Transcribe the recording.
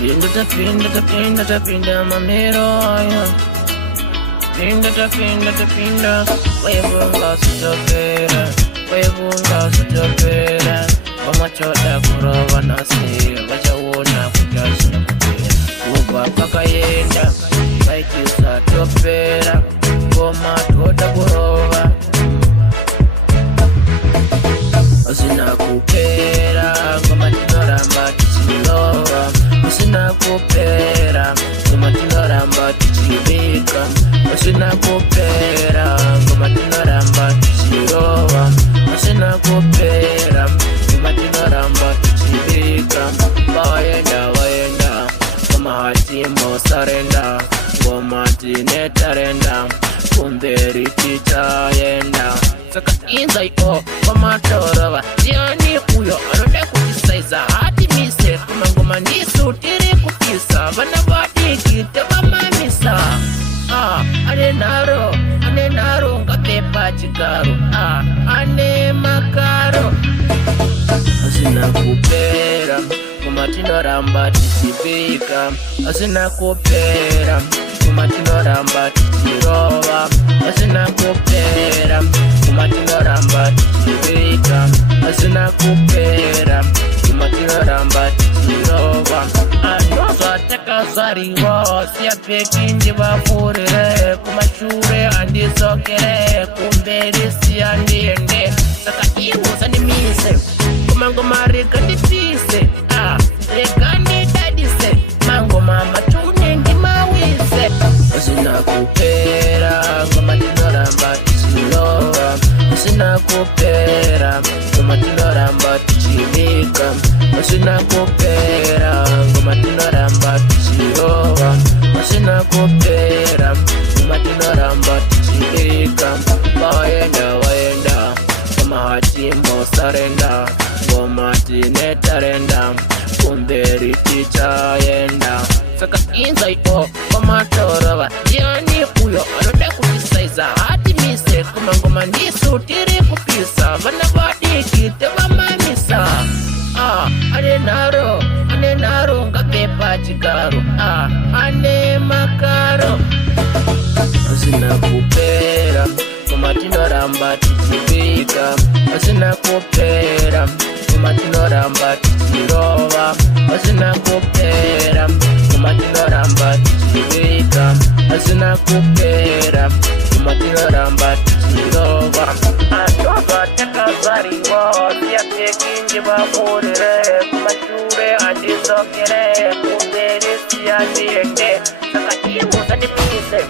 Pinda mamero ayo. Pinda Webunga sutopera Webunga sutopera Wamachoda kurova nasi Wachawona kujasuna kupera Kuba paka yenda Kaiki usatopera Goma toda kurova Asina kupera Goma tinoramba tichilova Asina kupera Goma tinoramba tichibika Asina kupera Goma tinoramba tichirowa Asina kupera Goma tinoramba tichibika Wayenda Goma hati mosarenda Goma tinetarenda Kumberi tichayenda Saka inza yo Goma torowa Diani uyo anode kutisaiza Hati mise Kuma ngoma nisu tiri kutisa Vana badi kite mamamisa Ane naro ngatepa chikaro ane makaro Asina kupera Kuma tinoramba tichibika Asina kupera Kuma tinoramba tichirowa Asina kupera Kuma tinoramba tichibika Asina kupera Kuma tinoramba tichirowa Anozo ateka zariwo Siya peki ndiba furire Kumashure andi sokere Kumberi siya ndiende Saka iwu sani mise Kumangoma reka ndipise Reka ndidadise Mangoma matune ndimawise Asina kupera Ngoma tinoramba tichilowa Asina kupera Ngoma tinoramba tichibika Asina kupera Ngoma tinoramba tichirowa Asina kupera Ngoma tinoramba tichibika Wayenda Ngoma hati mosarenda Ngoma tinetarenda Kumberi tichayenda Saka inza yo Ngoma torowa Diani uyo anode kutisaiza Hati mise Kuma ngoma nisu tiri kupisa Vana badi kite mamamisa Ane naro ngatepa chikaro ane makaro Asina kupera Kuma tinoramba tichibika Asina kupera Kuma tinoramba tichirowa Asina kupera Kuma tinoramba tichibika Asina kupera Kuma tinoramba tichirowa Anozo ateka zariwo Siya peki ndiba furire Kumashure andi sokere Kumberi siya ndiende Saka iwu sani mise